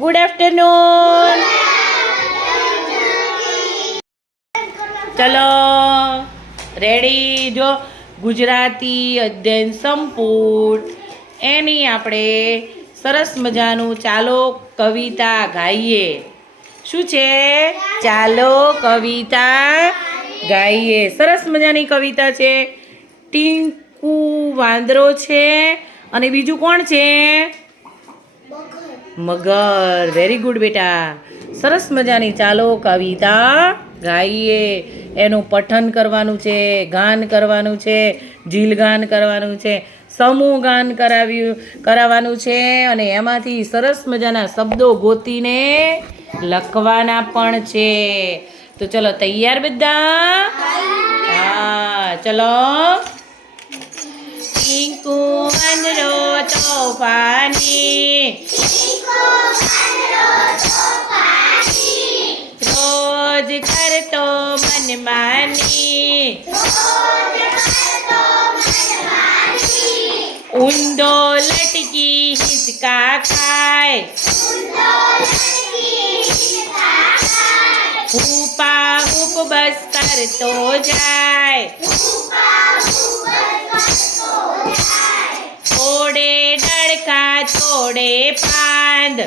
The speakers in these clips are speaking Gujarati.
Good afternoon. ચલો રેડી. જો ગુજરાતી અધ્યયન સંપુટ એની આપણે સરસ મજાનું ચાલો કવિતા ગાઈએ. શું છે? ચાલો કવિતા ગાઈએ. સરસ મજાની કવિતા છે. ટીંકુ વાંદરો છે અને બીજું કોણ છે? મગર. વેરી ગુડ બેટા. સરસ મજાની ચાલો કવિતા ગાઈએ. એનું પઠન કરવાનું છે, ગાન કરવાનું છે, જીલગાન કરવાનું છે, સમૂહ ગાન કરાવવાનું છે અને એમાંથી સરસ મજાના શબ્દો ગોતીને લખવાના પણ છે. તો ચલો તૈયાર બધા? હા ચલો. ટીંકુ વાંદરો તોફાની, રોજ કરતો મનમાની, ઊંધો લટકી હિંચકા ખાય, હુપા હુપ બસ કરતો જાય, થોડે ડળકા થોડે પાંદ,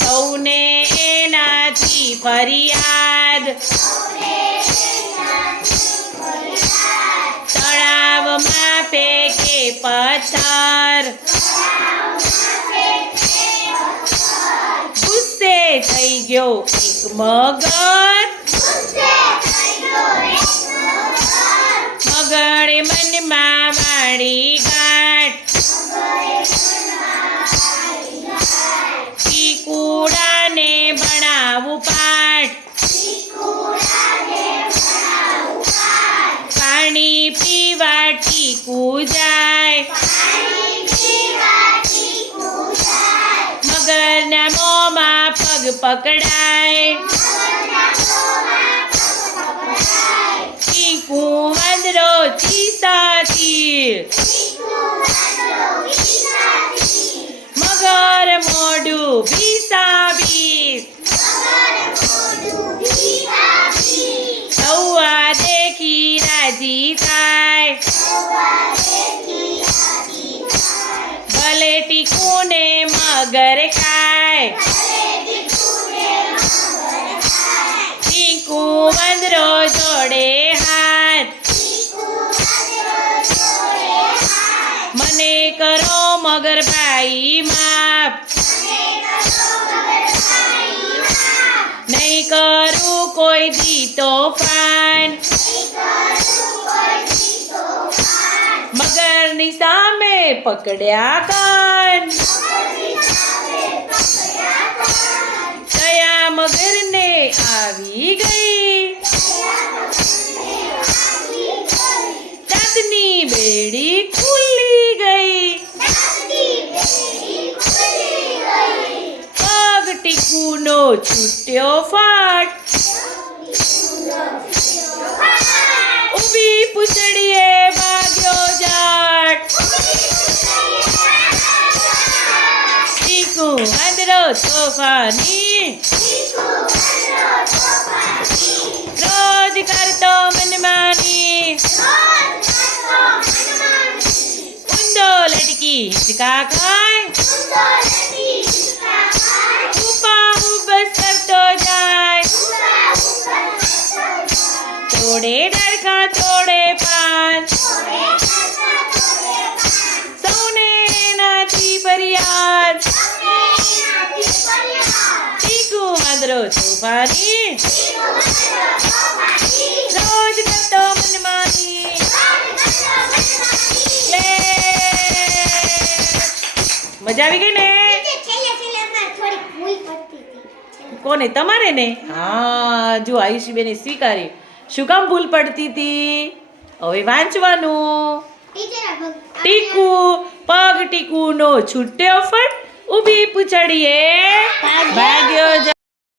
સૌને એનાથી ફરિયાદ, તળાવમાં ફેંકે પથ્થર, ગુસ્સે થઈ ગયો એક મગર, મગરે મનમાં વાળી ગાંઠ, ટીકુડાને ભણાવું પાઠ, પાણી પીવા ટીકુ જાય, મગરના મોંમાં પગ પકડાય, ટીકુ વાંદરો ચીસાથી, મગર મોઢું ભીસાભીસ, સૌવા દેખી રાજી થાય, ભલે ટીકુને મગર ખાય, ટીકુ વાંદરો જોડે હાથ, મને કરો મગર ભાઈ માફ, નહીં કરું કોઈ દી તોફાન, મગરની સામે પકડ્યા કાન, દયા મગરને આવી ગઈ, દાંતની બેડી ખુલી ગઈ, પગ ટીકુનો છૂટ્યો ફાટ, ઊભી પૂંછડીએ ભાગ્યો જાટ, ટીકુ વાંદરો તોફાની, રોજ કરતો મનમાની, ઊંધો લટકી હિંચકા ખાય, હુપા હુબસ કરતો જાય, થોડે ડરકા થોડે પાન, સૌને એનાથી ફરિયાદ, ટીકુ વાંદરો તોફાની, રોજ કરતો મનમાની. મજા આવી ગઈ ને? કોને? તમારે ને? હા જો આયુષીબેને સ્વીકારી. શું કામ ભૂલ પડતી હતી? હવે વાંચવાનું. ટીકુ પગ ટીકુનો છૂટ્યો ફટ, ઊભી પૂંછડીએ ભાગ્યો.